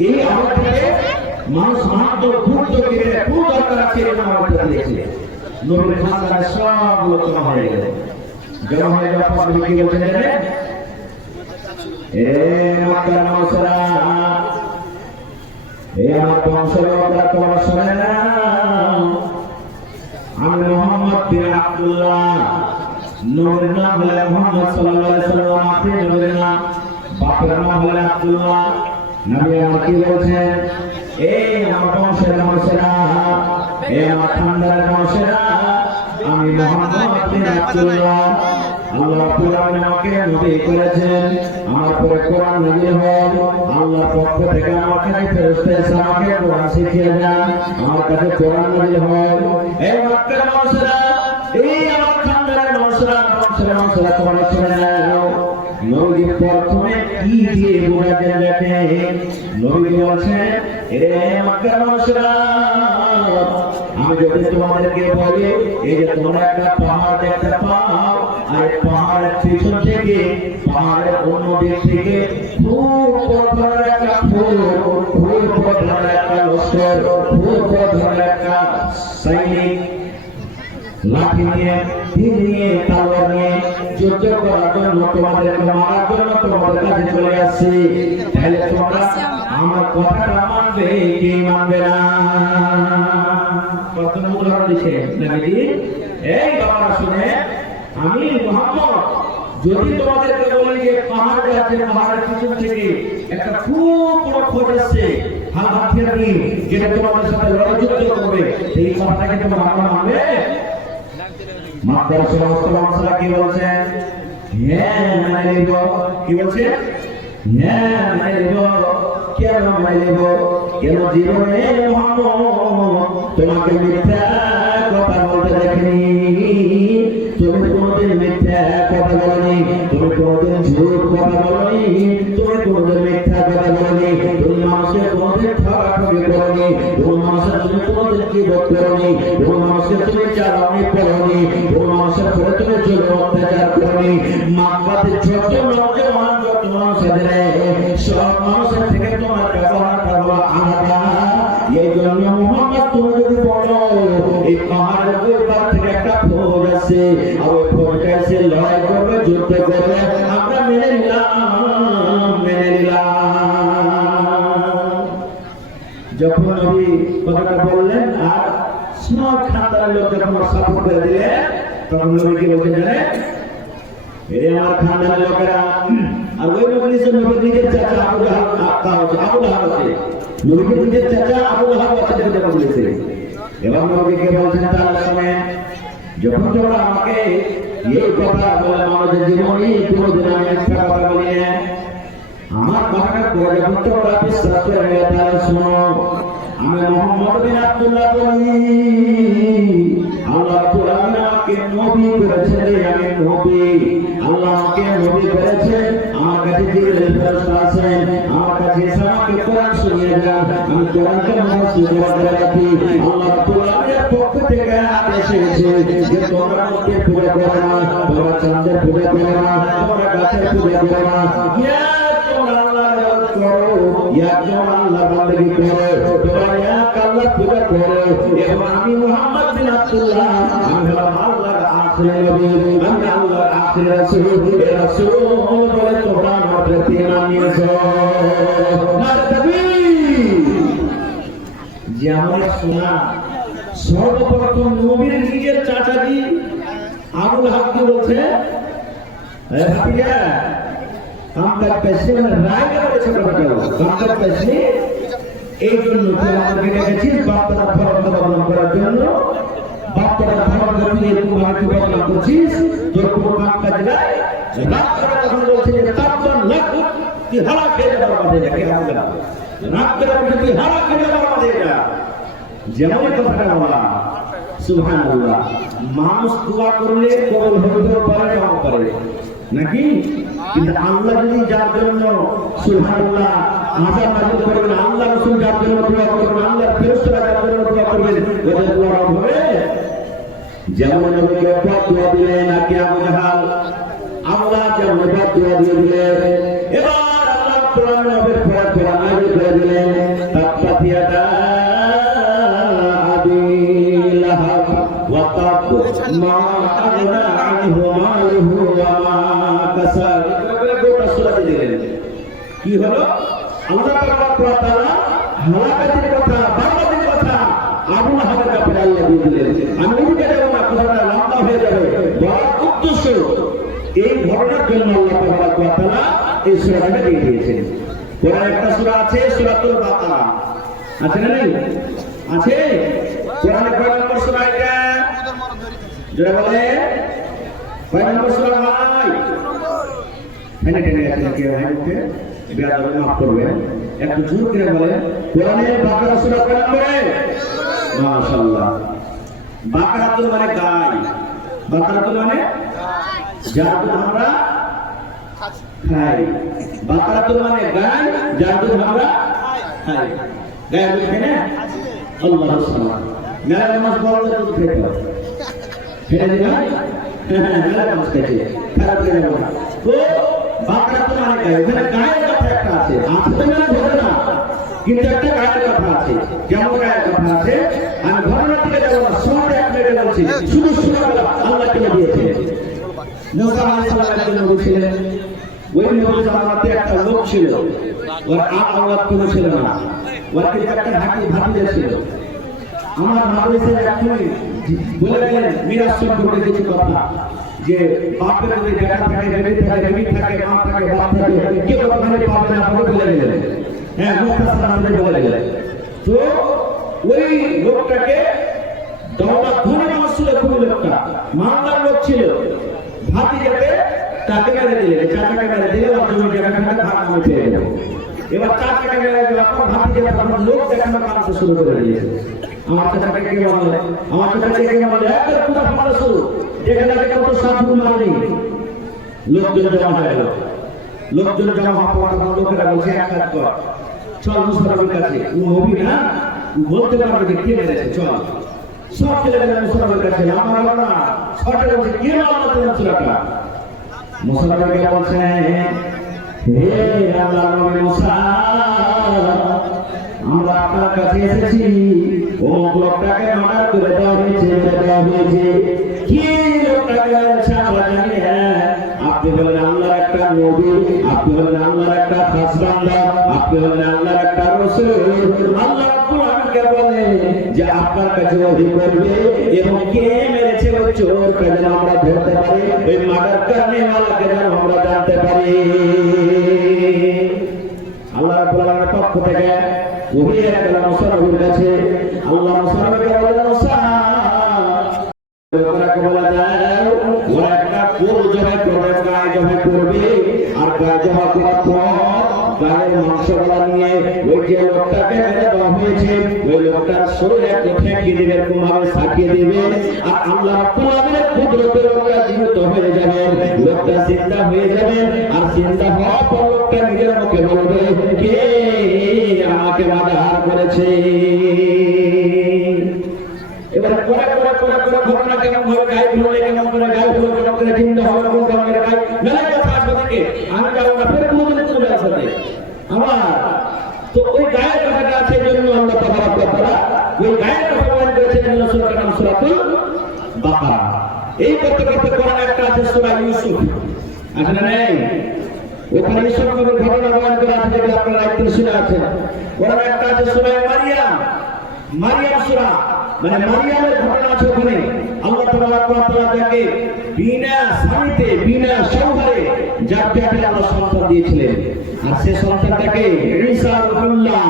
এই আমল থেকে মানুষ মাত্র ঘুরত গিয়ে খুব দরকার আছে এই আমলটা দিয়েছে নবীর খানদানের সবগুলো জমা হয়ে গেল জমা হয়ে যাওয়ার পর নবী কি বলছেন জানেন এ মক্কার মানুষেরা এ আমার বংশের লোকেরা তোমরা শুনে নাও আমি মুহাম্মদ বিন আব্দুল্লাহ নবীর নাম হলো মুহাম্মদ সাল্লাল্লাহু আলাইহি সাল্লাম আপনি নবীর নাম বাপের নাম হলো আব্দুল্লাহ নবী আমাকে বলছেন এই আমার বংশের মানুষেরা এই আমার খানদানের মানুষেরা আমি মুহাম্মদ বিন আব্দুল্লাহ আল্লাহ কোরআনে আমাকে নবী করেছেন আমার পরে কোরআন নাযিল হয় আল্লাহর পক্ষ থেকে আমার কাছে ফেরেশতা এসে আমাকে কোরআন শিখিয়ে দেন আমার কাছে কোরআন নাযিল হয় এই মক্কার মানুষেরা এই আমার খানদানের মানুষেরা তোমরা শুনে নাও নবী প্রথমে কি দিয়ে বোঝাতেন দেখেন নবী বলেছেন এ মক্কার মানুষেরা আমি যদি তোমাদেরকে বলি এই যে তোমরা একটা পাহাড় দেখতে পাও আর পাহাড়ের পিছন থেকে পাহাড়ের অন্য দিক থেকে খুব বড় একটা খুব বড় একটা লস্কর খুব বড় একটা সৈনিক লাঠি নিয়ে তীর নিয়ে তলোয়ার নিয়ে যুদ্ধ করার জন্য তোমাদেরকে মারার জন্য তোমাদের কাছে চলে আসছে তাহলে তোমরা আমার কথাটা মানবে কি মানবে না কত উদাহরণ দিচ্ছে নবীজি এই বাবা শুনে আমি মুহাম্মদ যদি তোমাদেরকে বলি যে পাহাড় আছে পাহাড়ের পিছন থেকে একটা খুব বড় খোঁজ আসছে হাতিয়ার নিয়ে যেটা তোমাদের সাথে লড়াই যুদ্ধ করবে এই কথাটাকে তোমরা মানবে মক্কার সমস্ত মানুষরা কি বলছেন হ্যাঁ মেনে নেব কি বলছেন হ্যাঁ মেনে নেব কেন মেনে নেব কেন জীবনে মুহাম্মদ তোমাকে মিথ্যা কথা বলতে দেখিনি তুমি কোনোদিন মিথ্যা কথা বলনি তুমি কোনোদিন ঝুট কথা বলনি তুমি কোনোদিন মিথ্যা কথা বলনি তুমি মানুষকে কোনোদিন ঠকাঠকি করনি তুমি মানুষের তুমি কোনোদিন কিবত করনি তুমি মানুষকে তুমি চালানি করনি তুমি মানুষের করে তুমি জুলুম অত্যাচার করনি মক্কাতে যত নওজওয়ান যত মানুষ আছে সব মানুষের থেকে তোমার ব্যবহারটা হলো আলাদা এই জন্য মুহাম্মদ তুমি যদি বলো এই পাহাড়ের উপর থেকে একটা ফৌজ আছে আর ওই ফৌজটা এসে লড়াই করবে যুদ্ধ করবে আমরা মেনে নিলাম যখন নবী কথাটা বললেন আর সব খানদানের লোক যখন সাপোর্ট করে দিলে তখন নবী কি বলতে জানে এই আমার খানদানের লোকেরা আর ওই নবীর নিজের চাচা আবু লাহাব আছে নবীর নিজের চাচা আবু লাহাব আছে যেটা বলেছে এবং নবীকে বলছেন তার সামনে যখন তোমরা আমাকে এই কথা বলে আমাদের জীবনে কোনোদিন আমি একটা কথা বলি না আমার কথাটা করে যখন তোমরা বিশ্বাস করে তাহলে শোনো আমি মুহাম্মদ বিন আব্দুল্লাহ বলি আল্লাহ কোরআন আমাকে নবী করেছে আমি নবী আল্লাহ আমাকে নবী করেছে আমার কাছে জিবরিল ফেরেশতা আছেন আমার কাছে আমাকে কোরআন শুনিয়ে দেন আমি কোরআনকে মুখস্থ করে রাখি আল্লাহ কোরআনের পক্ষ থেকে আদেশ এসেছে যে তোমরা মধ্যে পূজা করো না তোমরা চাঁদের পূজা করো না তোমরা গাছের পূজা করো না আল্লাহ বান্দাগি করো তোমরা এক আল্লাহ পূজা করো এবং আমি মুহাম্মদ বিন আব্দুল্লাহ আমি আল্লাহর আখির নবী আমি আল্লাহর আখির রাসূল এই রাসূল বলে তোমরা আমার প্রতি ঈমান নিয়েছো যে আমরা শোনা সর্বপ্রথম নবীর নিজের চাচাজি আবু লাহাব কি বলছে ভাতিজা हम करते हैं राय के छोटा छोटा हम करते हैं एक जन लोग আমাদের কে গেছিস বাপটা ফরম বদনাম করার জন্য বাপটা ফরম দিয়ে তোমাকে বদনাম করছিস তোর কোন কাম কাজ নাই রাতটা তখন বলছে যে তাপন লাখ কি হালা খেয়ে যাবার মাঝে যাকে হবে না রাতটা কি হালা খেয়ে যাবার মাঝে যা যেমন কথাটা বলা সুবহানাল্লাহ মানুষ দোয়া করলে কবুল হতে পারে না পারে নাকি কিন্তু আল্লাহ যদি যার জন্য সুবহানাল্লাহ আযাব নাযিল করবেন আল্লাহ রাসূল যার জন্য দোয়া করবেন আল্লাহর ফেরেশতারা যার জন্য দোয়া করবেন ওদের দোয়া হবে যেমন নবীকে দোয়া দিলেন নাকি আবু জাহাল আল্লাহ যেমন দোয়া দিয়ে দিলেন এবার আল্লাহ কোরআন নবীর পর কোরআন নাযিল করে দিলেন আল্লাহ তাআলা হালাকাতের কথা, বরবাদের কথা আবু লাহাবের ব্যাপারে আল্লাহ দিয়ে দিলেন। আমি ওদিকে যাব না, কথাটা লম্বা হয়ে যাবে। বলার উদ্দেশ্য এই ঘটনার জন্য আল্লাহ তাআলা এই সূরাটা দিয়ে দিয়েছেন। কোরআনে একটা সূরা আছে, সূরাতুল বাকারা, আছে না? নেই? আছে। কোরআনে কয় নম্বর সূরা এটা? যারা বলে কয় নম্বর সূরা ভাই? এখানে টেনে আছে কি হাইতে বেয়াদব মাফ করবেন, একটু জোর করে বলেন কোরআনে বাকারা সূরা কয় নম্বরে? মাশাআল্লাহ। বাকারাতুল মানে গায়, বাকারাতুল মানে যার দুধ আমরা খাই, বাকারাতুল মানে গায় যার দুধ আমরা খাই। গায়ের দুধ খেয়ে না আল্লাহর সালাম মেলা নামাজ পড়লে দুধ খেতে হয়, খেয়ে দিবে মেলা নামাজ খেতে খারাপ হয়ে যাবে না। তো বাকারাতুল মানে গায়, এখানে গায়ের কথা একটা আছে, আছে তো মেলা ধরে না, কিন্তু একটা গায়ের কথা আছে। যেমন গায়ের কথা আছে, আমি ঘটনা থেকে যাবো না, শোনাতে এক মিনিটে বলছি, শুধু শোনাবেলা আল্লাহ কেন দিয়েছে। মুসা আলাইহিস সালাম একজন নবী ছিলেন, ওই নবী জামানাতে একটা লোক ছিল, ওর আওলাদ কোনো ছিল না, ওর কিন্তু একটা ভাতিজা ছিল। আমার মাদ্রাসায় একজন বলে গেলেন মিরাজ সম্পর্কে কিছু কথা, যে বাপের যদি বেটা থাকে, বেবি থাকে, বেবি থাকে, মা থাকে, বাপ থাকে, কেউ ওখানে পাবে না বলে গেলেন। হ্যাঁ, মুখতাসার আমাদের বলে গেলেন। তো ওই লোকটাকে দৌলত ধনী মানুষ ছিল, খুবই লোকটা মামলার লোক ছিল, ভাতিজাকে তাকে মেরে দিলে, চাচাকে মেরে দিলে, ওর জমি জায়গাটা ভাগ আমি পেয়ে গেল। এবার চাচাকে মেরে দেওয়ার পর ভাতিজা তখন লোক দেখানো কাজ শুরু করে দিয়েছে। আমার চাচাকে কে বলে, আমার চাচাকে কে বলে, একবার পুরো ফাঁকা শুরু, যেখানে কত সাধু মানি। লোকজন জমা হয়ে গেল, লোকজন জমা হওয়ার পর লোকেরা বলছে এক কাজ কর, চল মুসলমানের কাছে, ও নবী না, বলতে পারবে যে কে মেরেছে, চল। সব ছেলে মেয়েরা মুসলমানের কাছে, আমার না ছটা বলছে কে মারলো মুসলমানটা। মুসলমানকে বলছে, হে আল্লাহর নবী মুসা, আমরা আপনার কাছে এসেছি, ও লোকটাকে মার্ডার করে দেওয়া হয়েছে, কি লোকটাকে মেরেছে আমরা জানি। আপনি বলেন আল্লাহর একটা নবী, আপনি বলেন আল্লাহর একটা খাস বান্দা, আপনি বলেন আল্লাহর একটা রাসূল। আল্লাহ কোরআনকে বলে যে আপনার কাছে ওহী করবে এবং কে মেরেছে ওই চোরকে যেন আমরা ধরতে পারি, ওই মার্ডার করনে ওয়ালাকে যেন আমরা জানতে পারি। আল্লাহ রাব্বুল আলামিনের পক্ষ থেকে ওহী এলো মুসা নবীর কাছে। আল্লাহ মুসা নবীকে বলেন, মুসা ওরাকে বলা যায় ওরা একটা কোর জবাই করবে, গায়ে জবাই করবে, আর গায়ে জবাই করার পর গায়ের মাংসগুলা নিয়ে ওই যে লোকটাকে মেরে দেওয়া হয়েছে ওই লোকটার শরীরে একটু ঠেকিয়ে দেবে, কোনভাবে সাকিয়ে দেবে, আর আল্লাহ কোরআনের কুদরতে লোকটা জীবিত হয়ে যাবে, লোকটা জিন্দা হয়ে যাবে। আর জিন্দা হওয়ার পর লোকটা নিজের মুখে বলবে, কে আমাকে মারধর করেছে। এবারে করে করে করে করে ঘটনা কেমন ভাবে গায়ে ধরলে, কেমন করে গায়ে ধরলে, কেমন করে চিন্তা হবে, কোন কেমন করে গায়ে মেলা কথা আসবে থেকে আমি যাবো না, ফের কোনোদিন চলে আসবে আমার। তো ওই গায়ের কথাটা আছে, এই জন্য আল্লাহ তাআলা ওই গায়ের কথা বলেন করেছেন সূরার নাম সূরাতুল বাকারা। এই করতে করতে কোরআনে একটা আছে সূরা ইউসুফ, আছে না নেই? ওখানে ইউসুফ নবীর ঘটনা বর্ণনা করা আছে, যেটা আপনারা আয়াতে শুনে আছেন। কোরআনে একটা আছে সূরা মারিয়াম, মারিয়াম সূরা, মানে মারিয়ামের ঘটনা আছে ওখানে। আল্লাহ তাআলা যাকে বিনা স্বামীতে, বিনা সংসারে যার পেটে আল্লাহ সন্তান দিয়েছিলেন, আর সে সন্তানটাকে ঈসা রূহুল্লাহ,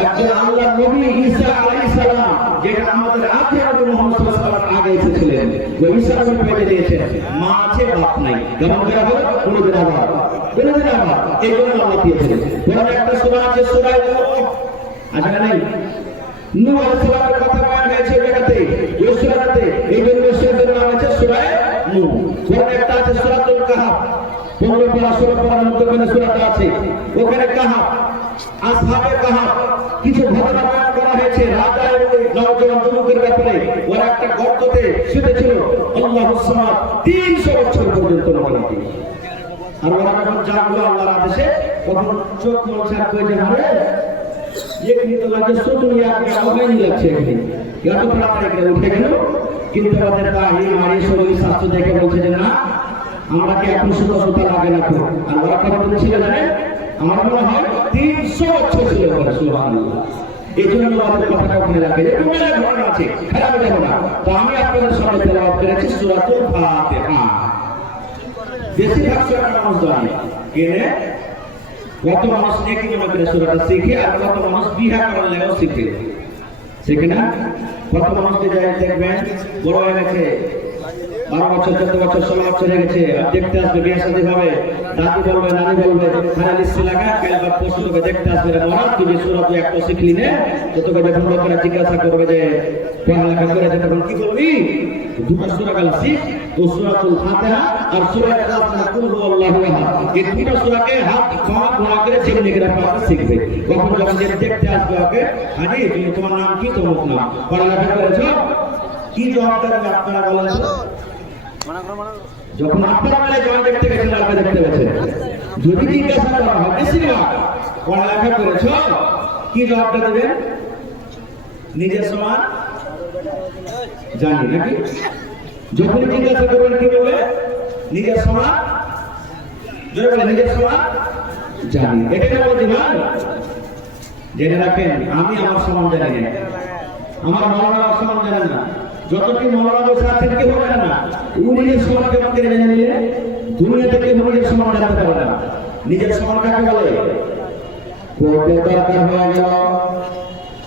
একজন আল্লাহর নবী ঈসা আলাইহিস সালাম, যেটা আমাদের আগে নবী মুহাম্মদ সাল্লাল্লাহু আলাইহি ওয়াসাল্লাম আগে এসেছিলেন, ওই ঈসা নবী পেটে দিয়েছেন। মা আছে, বাপ নাই, কেমন করে হবে? কোনদিন আবার এই জন্য আল্লাহ দিয়েছিলেন। কোরআনে একটা সূরা আছে সূরা নূহ, আছে না নাই? নূহ আলাইহিস সালামের কথা বলা হয়েছে জায়গাতে, ওই সূরাতে, এই জন্য সূরার নাম আছে সূরা নূহ। কোরআনে একটা আছে সূরাতুল কাহফ, 15 পারা সূরা পড়ার মধ্যে কোন সূরাটা আছে, ওখানে কাহফ, আসহাবে কাহফ কিছু ঘটনা বর্ণনা করা হয়েছে। রাজা এবং নওজোয়ান যুবকের ব্যাপারে, ওরা একটা গর্ততে শুতেছিল, আল্লাহুস সামাদ 300 বছর পর্যন্ত নাকি। আর ওরা যখন জাগলো আল্লাহর আদেশে, তখন চোখ মোছার করে যে হারে एक तो लगे सुनिया के आगे नहीं लगे हैं या तो पता है कि उठे गए কিন্তু আমাদের কাহিনী মারি শরীর স্বাস্থ্য দেখে বলছে যে না আমরা কি এখন সুতা সুতা লাগে না তো। আর ওরা কথা বলছিল জানেন, আমার মনে হয় 300 বছর ছিল সুবহানাল্লাহ। এই জন্য আমাদের কথাটা ওখানে রাখে যে তোমার ঘটনা আছে খারাপ যাবে না। তো আমি আপনাদের সামনে তেলাওয়াত করেছি সূরাতুল ফাতিহা। বেশিরভাগ সূরা মানুষ জানে কেনে, কত মানুষ নেকি মনে করে সূরাটা শিখে, আর কত মানুষ বিহা করার লেগেও শিখে, শিখে না? কত মানুষকে যায় দেখবেন বড় হয়ে গেছে, 12 বছর 14 বছর 16 বছর হয়ে গেছে, আর দেখতে আসবে বিয়ে শাদী হবে, দাদি বলবে নানি বলবে হ্যাঁ লিস্ট লাগা কাল বা পরশু তোকে দেখতে আসবে, মহারাজ তুই যে সূরা তুই একটা শিখলি না, তো তোকে যখন লোকেরা জিজ্ঞাসা করবে যে পড়ালেখা করে তখন কি বলবি? দুটো সূরা গেল শিখ, তো সূরাতুল ফাতিহা আর সূরা ইখলাস না কুল হুয়াল্লাহু আহাদ, এই দুটো সূরাকে হাত খাওয়া গোনা করে জীবনে গ্রাফ শিখবে। কখন যখন যে দেখতে আসবে ওকে, হাজি তুমি তোমার নাম কি? তোমার নাম পড়ালেখা করেছো? কি জবাব দেবে আপনারা বলেন তো? যখন আপনারা মেলে জবাব দেখতে গেছেন, আপনারা দেখতে গেছেন, যদি জিজ্ঞাসা করা হয় বেশিরভাগ পড়ালেখা করেছো, কি জবাবটা দেবেন? নিজের সমান জানি নাকি? যখন জিজ্ঞাসা করবেন কি বলবে? নিজের সমান নিজের সমান জানি। এটা বলছি না, জেনে রাখেন আমি আমার সমান জানি না, আমার মৌলানা সমান জানেন না, যতটি মৌলানা বসে আছেন কেউ জানেন না। নিজের সমান কেমন করে জেনে নিলে দুনিয়াতে কেউ নিজের সমান জানতে পারে না। নিজের সমান কাকে বলে? কোর্টে দরকার হয়ে গেল,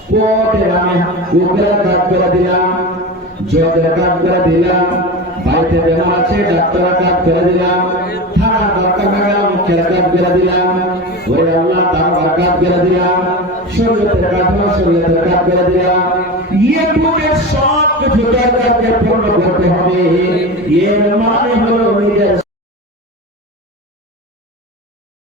কোর্টে আমি উকিলের কাজ করে দিলাম, জজের কাজ করে দিলাম, বাড়িতে বেমার আছে ডাক্তারের কাজ করে দিলাম, থানা দরকার হয়ে গেল মুখের কাজ করে দিলাম, ওরে আল্লাহ তার কাজ করে দিলাম, শরীয়তের কাজ হলো শরীয়তের কাজ করে দিলাম। ये पूरे 7 जुदार करके पूर्ण करते হবে। এর মানে হলো